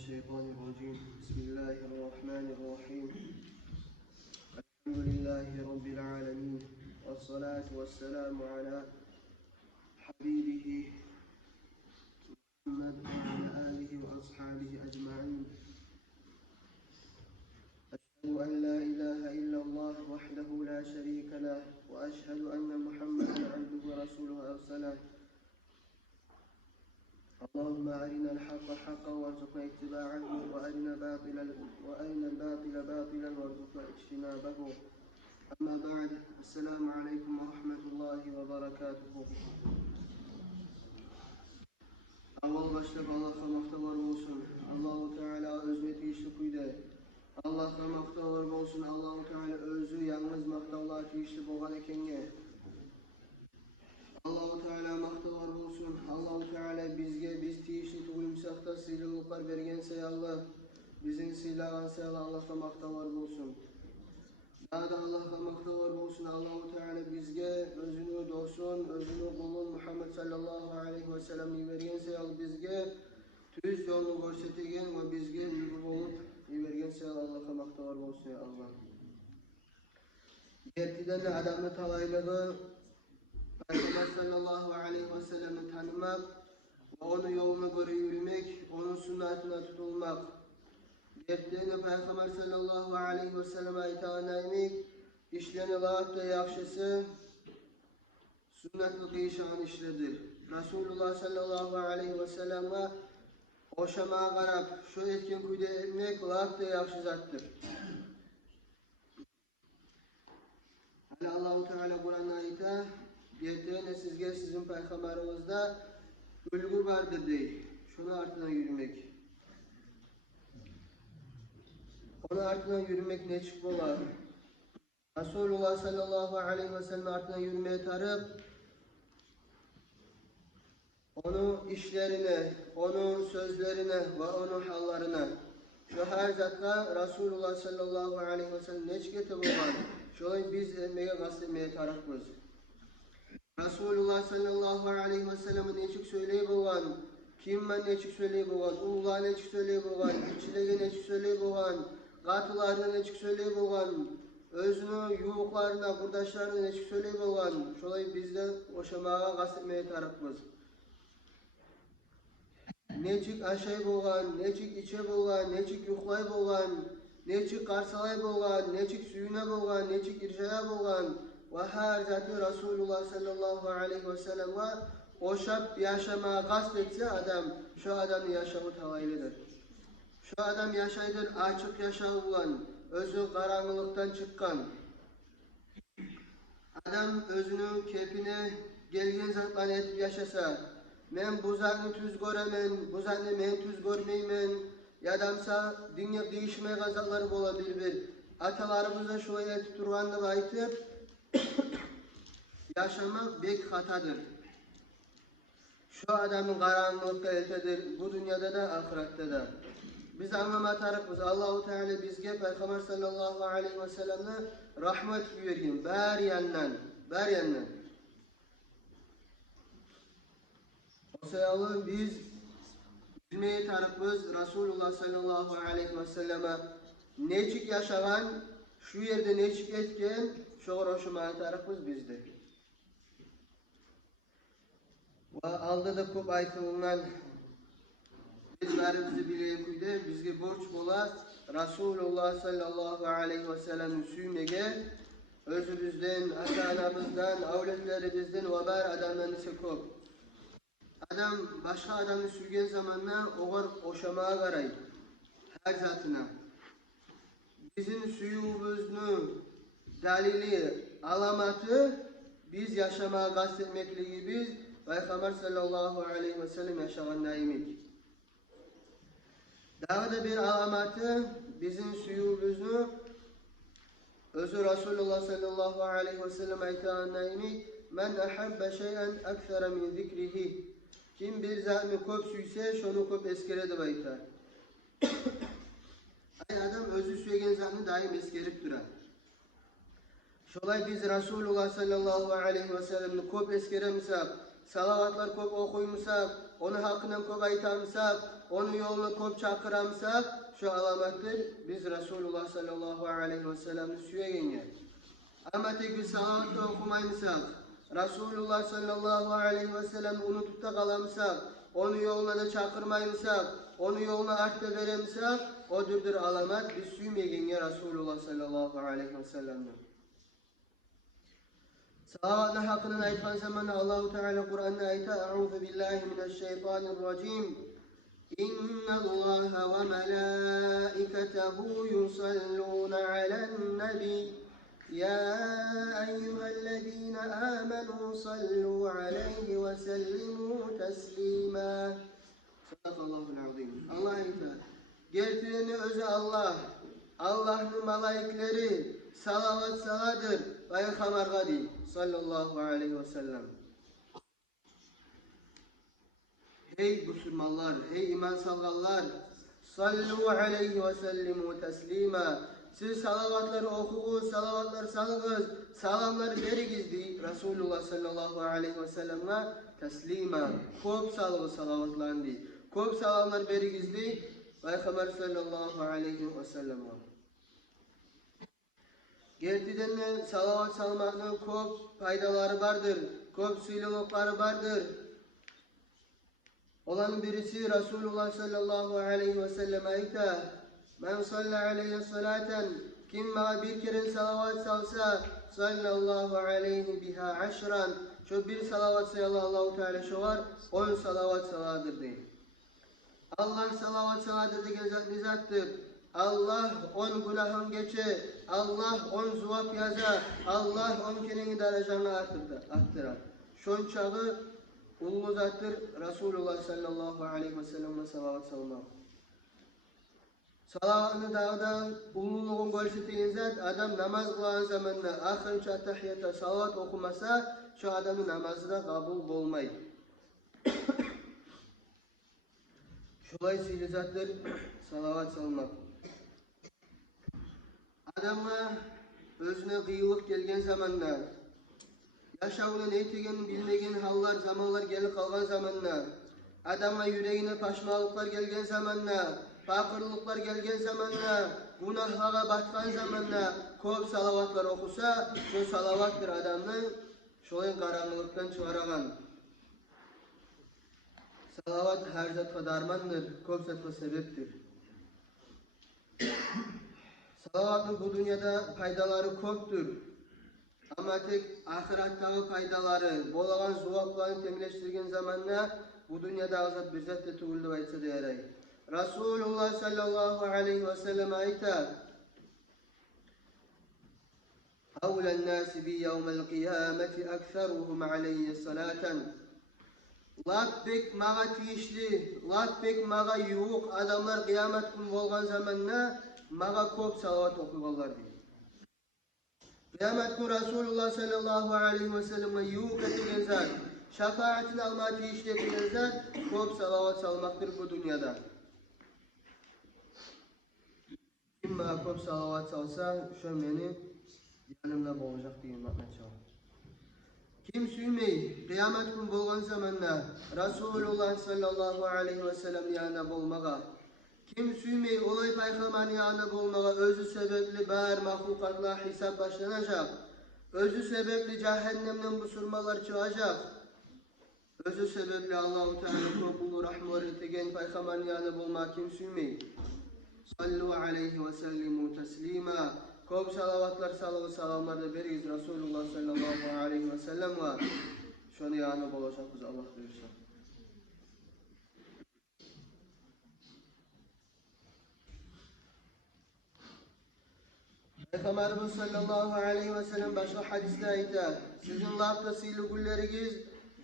الشيطان الرجيم. بسم الله الرحمن الرحيم. الحمد لله رب العالمين، والصلاة والسلام على حبيبه محمد وعلى آله وأصحابه أجمعين. أشهد أن لا إله إلا الله وحده لا شريك له، وأشهد أن محمدا عبده ورسوله أرسله. اللهم أرنا الحق حقا وارزقنا اتباعه، وأرنا الباطل باطلا وارزقنا اجتنابه. أما بعد، السلام عليكم ورحمة الله وبركاته. Avval başta Allah'a maftalar olsun. Allahu Teala özmeti işli kuyda. Allah'a maftalar olsun. Allahu Teala özü yalnız maftalar işli boğan ekenge. Allahu Teala maftalar olsun. Allahu Teala bizge biz tiyişli tuğumsakta sıyrılıklar bergense Allah, bizim sıylaganse Allah'a maftalar olsun. Daha da Allah'a maftalar olsun. Allahu Teala bizge özünü dostun, özünü kulun Muhammed sallallahu aleyhi ve sellem'i bergense Allah bizge tüz yolunu görsetegen ve bizge uygun olup bergense Allah'a maftalar olsun ya Allah. Gertiden adamı talaylığı Peygamber sallallahu aleyhi ve sellem'i tanımak ve onun yoluna göre yürümek, onun sünnetine tutulmak. Gertiden Peygamber sallallahu aleyhi ve sellem'e itaat işlerine layıkta yakşısı sünnetli kıyışan işledir. Resulullah sallallahu aleyhi ve sellem'e oşamağa karab şu etken kuyda etmek layıkta yakşı zattır. Hani Allah-u Teala Kur'an'a ayette gerçeğine sizge sizin peygamberimizde ülgü vardır değil. Şunu ardına yürümek. Onun ardına yürümek ne çıkmalar? Resulullah sallallahu aleyhi ve sellem ardına yürümeye tarıp onun işlerine, onun sözlerine ve onun hallarına şu her zatta Resulullah sallallahu aleyhi ve sellem ne çıkete bulman? Şöyle biz emmeye kastırmaya tarafız. Resulullah sallallahu aleyhi ve sellem'e neçik söyleyip olan, kimmen neçik söyleyip olan, uğla neçik söyleyip olan, içilege neçik söyleyip olan, katılarına neçik söyleyip olan, özünü yuğuklarına, kurdaşlarına neçik söyleyip olan, şolay bizde oşamağa kastırmaya tarafız. Neçik aşay bolgan, neçik içe bolgan, neçik yuklay bolgan, neçik karsalay bolgan, neçik suyuna bolgan, neçik irşaya bolgan ve her zatı Resulullah sallallahu aleyhi ve sellem var. Oşap yaşamaya kast etse adam, şu adamı yaşamı talaylıdır. Şu adam yaşaydır açık yaşağı bulan, özü karanlıktan çıkan. Adam özünün kepine gelgen zatlarını etip yaşasa, men bu zatını tüz göremen, bu zatını men tüz görmeymen, yadamsa dünya değişmeye gazatları olabilir bir. Atalarımıza şöyle etip durganını aytıp, yaşamak bek hatadır. Şu adamın karanlıkta eltedir, bu dünyada da ahirette de. Biz anlama tarafız. Allah-u Teala bizge Peygamber sallallahu aleyhi ve sellem'e rahmet vergin, ber yandan. O seyalı biz bilmeye tarafız. Resulullah sallallahu aleyhi ve selleme neçik yaşagan, şu yerde neçik etken, şu roşumaya tarafız bizde. Ve aldı da köp aytılından bizlerimizi bileye kuyda, bizge borç bola Resulullah sallallahu aleyhi ve sellem'in süymege, özümüzden, ata-anamızdan, avletlerimizden ve ber adamdan ise köp. Adam başka adamı sürgen zamanla oğar oşamağa garay, her zatına. Bizim suyumuzun dalili, alamatı biz yaşamaya kastetmekle biz Peygamber sallallahu aleyhi ve sellem yaşayan naimik. Daha da bir alamatı bizim suyumuzun özü Resulullah sallallahu aleyhi ve sellem aytan naimik men ahabbe şeyen ekthara min zikrihi. Kim bir zatını köp süyse şunu köp eskeredi baytar. Adam özü süygen zatını daim eskerip durar. Şolay biz Resulullah sallallahu aleyhi ve sellem'ni köp eskeremizsek, salavatlar köp okuyumsak, onu hakkından köp aytamsak, onu yoluna köp çakıramsak, şu alamettir biz Resulullah sallallahu aleyhi ve sellem'i süyegen. Ama tek bir salavatla okumaymışsak, Resulullah sallallahu aleyhi ve sellem unutup da kalamsak, onu yoluna da çakırmaymışsak, onu yoluna artta veremsak, odurdur alamet biz süymegenge Resulullah sallallahu aleyhi ve sellem'den. Salavatla hakkının aytkan zamanı Allah-u Teala Kur'an'da ayta Eûzu billahi mineşşeytanirracim. İnnallâhe ve melâiketehu yusallûne alen nebi. Ya eyyühellezîne âmenû sallû aleyhi ve sellimû teslîmâ. Sadakallâhul azîm. Allah ayta. Gerçeğini özü Allah. Allah'ın malaikleri salavat saladır. Peygamber'e değil. Sallallahu aleyhi ve sellem. Ey Müslümanlar, ey iman salgallar, sallu aleyhi ve sellimu teslima. Siz salavatları okuyunuz, salavatları salınız, salamları veriniz diye Resulullah sallallahu aleyhi ve sellem'e teslima. Kop salınız salavatlarını diye. Kop salamlar veriniz diye Peygamber sallallahu aleyhi ve sellem'e. Gerçekten salavat salmakның köp faydaları vardır, köp suyluklukları vardır. Olan birisi Resulullah sallallahu aleyhi ve sellem ayta, "Men salla aleyhi salaten, kim bana bir kere salavat salsa, sallallahu aleyhi biha aşran." Şu bir salavat sayılı Allah-u Teala şu var, 10 salavat saladır değil. Allah salavat saladır diye zattır. Allah 10 günahın geçe, Allah 10 zuvap yaza, Allah 10 kenenin dereceni arttırar. Şon çağı ulu zattır Resulullah sallallahu aleyhi ve sellem'e salavat salmak. Salavatını dağda ululuğun görsettiğin zat adam namaz kılan zamanında ahirci atahiyyata salavat okumasa şu adamın namazı da kabul olmaydı. Şolay sihli zattır salavat salmak. Adam'a özüne kıyılık gelgen zamanlar, yaşavına ne ettiğini bilmegen hallar, zamanlar gelip kalgan zamanlar, adam'a yüreğine paşmalıklar gelgen zamanlar, fakirlikler gelgen zamanlar, günahlara batkan zamanlar, köp salavatlar okusa, şu salavattır adamını şolay karanlıktan çıkaragan. Salavat her zatқа darmandır, köp zatқа sebeptir. Salavatın bu dünyada faydaları köptür. Ama tek ahiretteki faydaları, bolagan zuvaplarını temizleştirgen zamanla bu dünyada azat bir zat da tuğuldu aytsa değerey. Resulullah sallallahu aleyhi ve sellem ayta, "Avlen nasi bi yevmel kıyameti ekseruhum aleyhi salaten." Labbek mağa tiyişli, labbek mağa yuğuk adamlar kıyamet gün bolgan zamanla mağa köp salavat okuyurlar diye. Kıyamet gün Resulullah sallallahu aleyhi ve sellem'e yuğuk edilen zat, şefaatini alma tiyişli edilen zat köp salavat salmaktır bu dünyada. Kim mağa köp salavat salsa, şu beni yanımda olacak diye bakmaya çalışıyor. Kim süymey, kıyamet gün bolgan zamanla Resulullah sallallahu aleyhi ve sellem yanında bolmağa, kim süymey olay peygamberin yanında bolmağa özü sebepli bar mahlukatla hesap başlanacak, özü sebepli cehennemden bu surmalar çıkacak, özü sebepli Allah-u Teala topulu rahmur ettiğin peygamberin yanında bolmağa kim süymey, sallu aleyhi ve sellimu teslima. Köp salavatlar salığı salamlar da beriz Resulullah sallallahu aleyhi ve sellem var. Şunu yanı olacak biz Allah buyursa. Peygamberimiz sallallahu aleyhi ve sellem başka hadiste ayta, sizin lafta sihli gülleriniz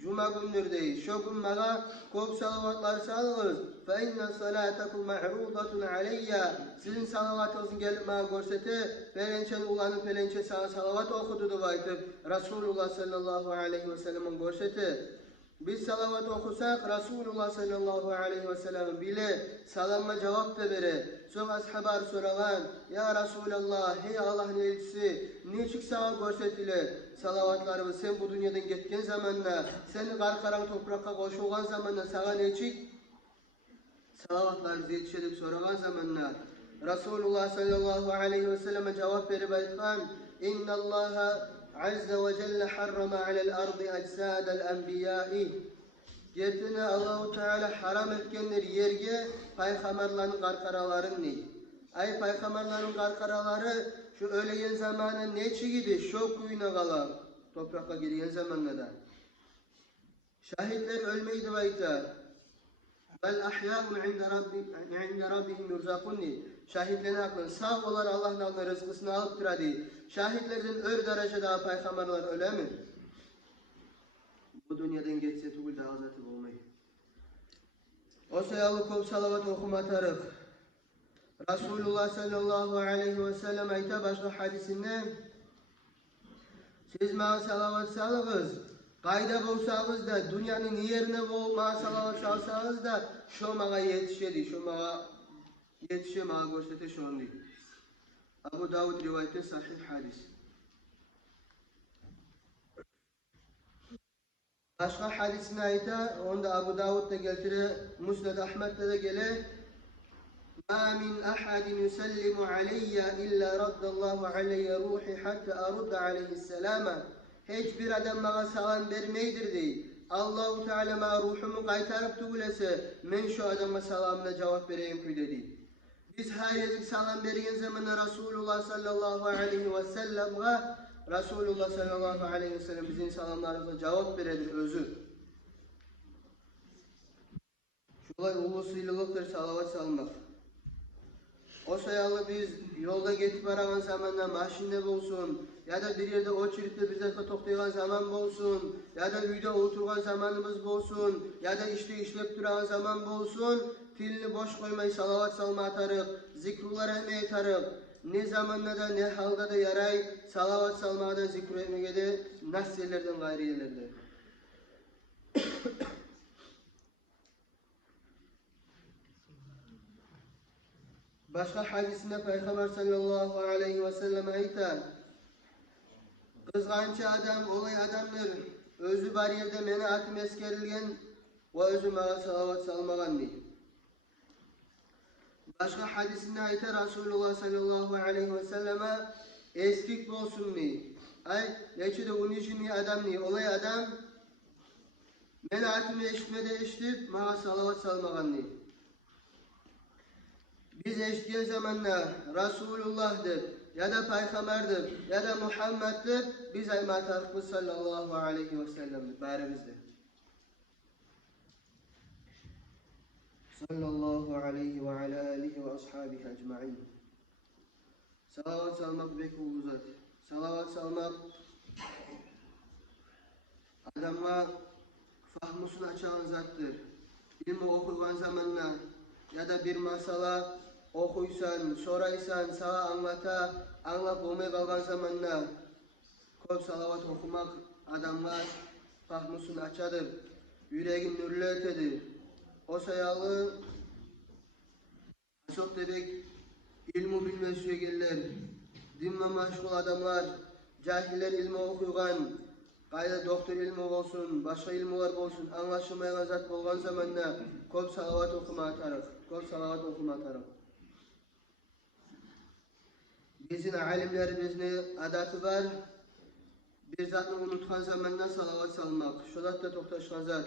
Cuma günlerdeyiz. Şu gün bana köp salavatlar salınız. فَاِنَّ صَلَاتَكُمْ مَعْرُوضَةٌ عَلَيَّا. Sizin salavatınızın gelip bana görsete, felençen ulanı felençe sana salavat okudu da aytıp Resulullah sallallahu aleyhi ve sellem'in görsete. Biz salavat okusak Resulullah sallallahu aleyhi ve sellem bile salamma cevap da bere. Sonra ashabar soragan, ya Resulallah, hey Allah'ın elçisi, niçik sana görsetile salavatlarımız sen bu dünyadan gitken zamanla, seni karkaran toprakka koşulgan zamanla sana niçik salavatlarımız yetişedip soragan zamanla Resulullah sallallahu aleyhi ve selleme cevap verip aytgan, İnna Allaha azze ve celle harrama alel ardi ecsadel enbiyai. Yertine Allahu Teala haram etkenler yerge paygamarların karkaralarını. Ay paygamarların karkaraları şu öleyen zamanı neçi gidi şu kuyuna kalan toprakka girgen zamanla da. Şahitler ölmeydi bayta. Bel ahya'un inde rabbihim yurzakun. Şahitlerin hakkında sağ olan Allah'ın alnı rızkısını alıp duradı. Şahitlerden ör derecede paygamarlar öyle mi? Bu dünyadan geçse tugul daha azatı olmayı. O sayalı kov salavat okumatarık. Resulullah sallallahu aleyhi ve sellem ayta başka hadisinde siz mağa salavat salığız. Kayda bolsağız da dünyanın yerine mağa salavat salsağız da şu mağa yetişedi. Şu mağa yetişe mağa görsete şu an değil. Abu Davud rivayeti sahih hadis. Başka hadisine ayta, onda Abu Davud'da getire, Musned Ahmet'te de gele, مَا مِنْ أَحَدٍ يُسَلِّمُ عَلَيَّ إِلَّا رَدَّ اللّٰهُ عَلَيَّ رُوحِ حَتَّى أَرُدَّ عَلَيْهِ السَّلَامَ. Hiçbir adam bana salam vermeydir değil. Allah-u Teala bana ruhumu kaytarıp tuğulese, men şu adama salamına cevap vereyim ki dedi. Biz her yezik salam vergen zamanı Resulullah sallallahu aleyhi ve sellem'e Resulullah sallallahu aleyhi ve sellem bizim salamlarımıza cevap veredir özü. Şulay ulusuyluqdır salavat salmak. O sayalı biz yolda getip aragan zamanda maşinde bolsun, ya da bir yerde oçirikte bizlerle toktaygan zaman bolsun, ya da uyda oturgan zamanımız bolsun, ya da işte işlep duran zaman bolsun, tilini boş koymay salavat salma atarık, zikrullar etmeye atarık. Ne zamanla da ne halda da yaray salavat salmada zikru etmeye de nasirlerden gayri yerlerde. Başka hadisinde Peygamber sallallahu aleyhi ve sellem ayta, kızgançı adam olay adamdır, özü bar yerde meni atım eskerilgen ve özü mağa salavat salmagan deydi. Başka hadisinde ayta Resulullah sallallahu aleyhi ve selleme eskik bolsun deydi. Ay, neçide onun için adam deydi, olay adam meni atımı eşitmede eşitip mağa salavat salmagan deydi. Biz eşitken zamanla Resulullah'dır, ya da Peygamber'dir, ya da Muhammed'dir, biz aymatarıkımız sallallahu aleyhi ve sellem'dir, bari sallallahu aleyhi ve ala alihi ve ashabihi ecma'in. Salavat salmak bek uzat. Salavat salmak adamma fahmusunu açan zattır. İlmi okuyan zamanla ya da bir masala okuysan, soraysan, sana anlap olmaya kalgan zamanla kol salavat okumak adamlar fahmusunu açadır. Yüreğin nürlü etedir. O sayalı çok dedik ilmi bilmez şeyler, dinle meşgul adamlar, cahiller ilmi okuygan, kayda doktor ilmi olsun, başka ilmiler olsun, anlaşılmayan zat bolgan zamanla kol salavat okuma atarık. Kol salavat okuma atarık. Bizim alimlerimizin adatı var, bir zatını unutkan zamanla salavat salmak. Şu zatta toktaşkan zat.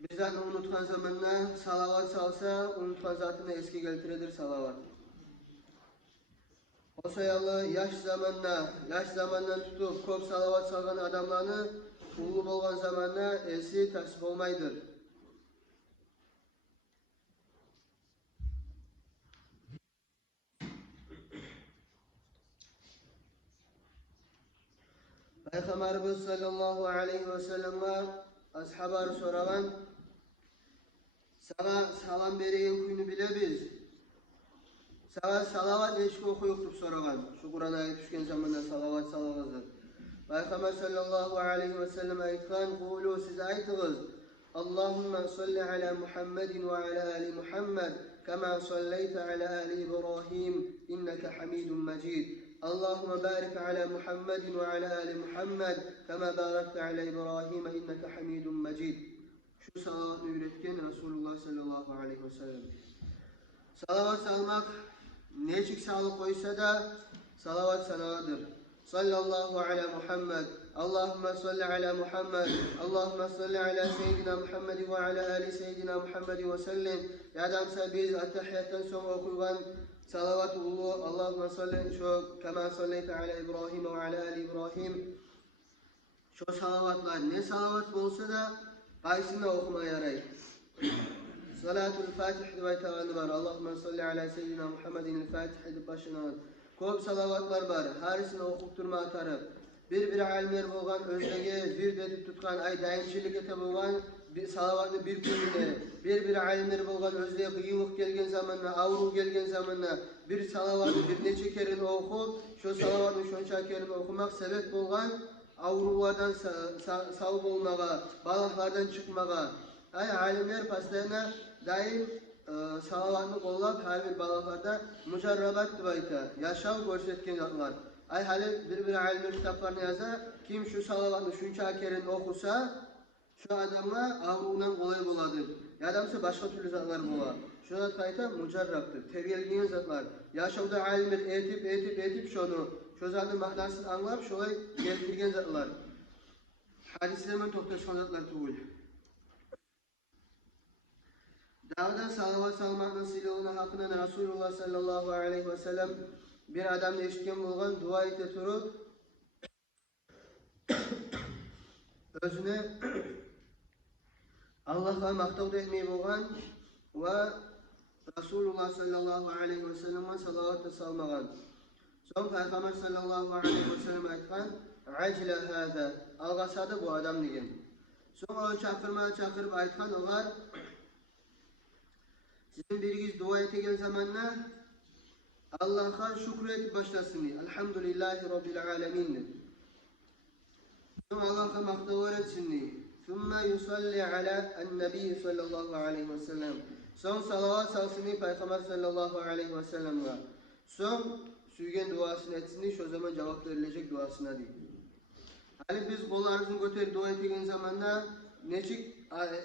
Bir zatını unutkan zamanla salavat salsa, unutkan zatını eski geltiredir salavat. O sayalı yaş zamandan tutup kop salavat salgan adamlarını ulu bolgan zamanla esi tasip olmaydır. Peygamberimiz sallallahu aleyhi ve sellem'e ashabarı soragan, sana salam beregen kuyunu bile biz. Sana salavat eşki okuyup soragan. Şu Kur'an'a düşken zamanda salavat salağızdır. Peygamber sallallahu aleyhi ve sellem aytkan, "Kulu siz aytınız. Allahümme salli ala Muhammedin ve ala ali Muhammed kema salleyte ala ali İbrahim inneke hamidun mecid. Allahümme barik ala Muhammedin ve ala ali Muhammed kema barakte ala İbrahim inneke hamidun mecid." Şu salavatını üretken Resulullah sallallahu aleyhi ve sellem. Salavat salmak neçik sağlık koysa da salavat sanadır. Sallallahu ala Muhammed. Allahümme salli ala Muhammed. Allahümme salli ala Seyyidina Muhammed ve ala ali Seyyidina Muhammed ve sellem. Yadamsa biz attahiyattan sonra okuyan salavat ulu Allahümme salli şu kema salleyte ala İbrahim ve ala ali İbrahim. Şu salavatlar ne salavat olsa da kaysını okumaya yarayır. Salatul Fatih diye tavanı var. Allahümme salli ala Seyyidina Muhammedin Fatih edip başına al. Көп salavatlar var. Harisini okup durma atarıp. Bir alimler bolgan özlege bir detip tutkan ay dayımçılık ete bolgan salavatını bir gününe. Bir alimler bolgan özlege kıyılık gelgen zamanla, avru gelgen zamanla bir salavatı bir neçe kerini okup, şu salavatını şonça kerini okumak sebep bolgan avrulardan sağ olmağa, balaklardan çıkmağa. Ay alimler paslarına daim salavatını kollap her bir balaklarda mücerrabat dibayta, yaşav görsetken zatlar. Ay hali bir alimler kitaplarını yazar, kim şu salavatını şunça kerini okusa, şu adamla avruğundan kolay boladı. Adamsa başka türlü zatlar bola. Şu zatlayta mücerraptır, teviyelgin zatlar. Yaşavda alimler etip şunu, şu zatın mahnasını anlap, şolay geldirgen zatlar. Hadislerin tohtaşan zatlar tuğul. Davada salavat salmak nasıl hakkında Resulullah sallallahu aleyhi ve sellem bir adamla eşitken bulgan dua ete turup özüne Allah'a maktav etmeyi bulgan ve Resulullah sallallahu aleyhi ve sellem'e salavat salmagan. Son Peygamber sallallahu aleyhi ve sellem aytkan acile hâzâ algasada bu adam degen. Son onu çakırıp aytkan olar sizin biriniz dua ettiğiniz zamanla Allah'a şükür başlasın. Elhamdülillahi Rabbil alemin. Sonra Allah'a maktav öğretsin. Sonra yusalli ala en-nebi sallallahu aleyhi ve sellem. Son salavat salsın Peygamber sallallahu aleyhi ve sellem'e. Son süygen duasını etsin. Şu zaman cevap verilecek duasına değil. Hani biz kollarımızın götürüp dua ettiğiniz zamanla neçik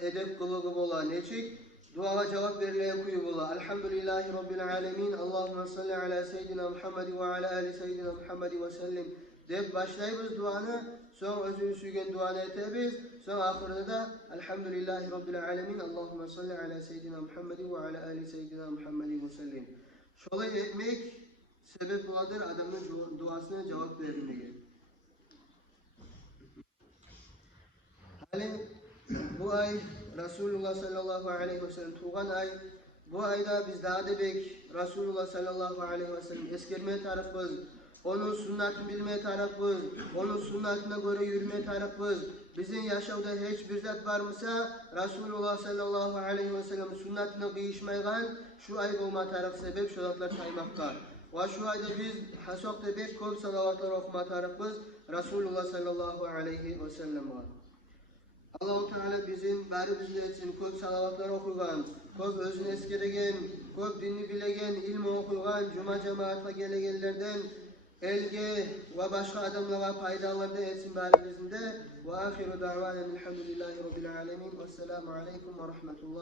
edep kılığı bola, neçik duaya cevap verilen kuyu bola. Elhamdülillahi Rabbil alemin. Allahümme salli ala Seyyidina Muhammed ve ala ali Seyyidina Muhammed ve sellem. Deyip başlayırız duanı. Sonra özünü süygen duanı etebiz. Sonra ahırda da Elhamdülillahi Rabbil alemin. Allahümme salli ala Seyyidina Muhammed ve ala ali Seyyidina Muhammed ve sellem. Şolay etmek sebep oladır adamın duasına cevap verilmeye. Hani bu ay Resulullah sallallahu aleyhi ve sellem tuğan ay. Bu ayda biz daha da bek Resulullah sallallahu aleyhi ve sellem eskermeye tarafız. Onun sünnetini bilmeye tarafız. Onun sünnetine göre yürümeye tarafız. Bizim yaşamda hiçbir zat var mısa Resulullah sallallahu aleyhi ve sellem sünnetine kıyışmaygan şu ay olma taraf sebep şu zatlar saymakta. Ve şu ayda biz hasokta bek köp salavatlar okuma tarafız Resulullah sallallahu aleyhi ve sellem var. Allah-u Teala bizim bari bizler için köp salavatlar okuyan, köp özünü eskeregen, köp dinni bilegen, ilmi okuyan, cuma cemaatine gelegenlerden elge ve başka adamlara faydalardan etsin bari bizinde. Ve ahiru da'vanen elhamdülillahi rabbil alemin. Vesselamu aleyküm ve rahmetullah.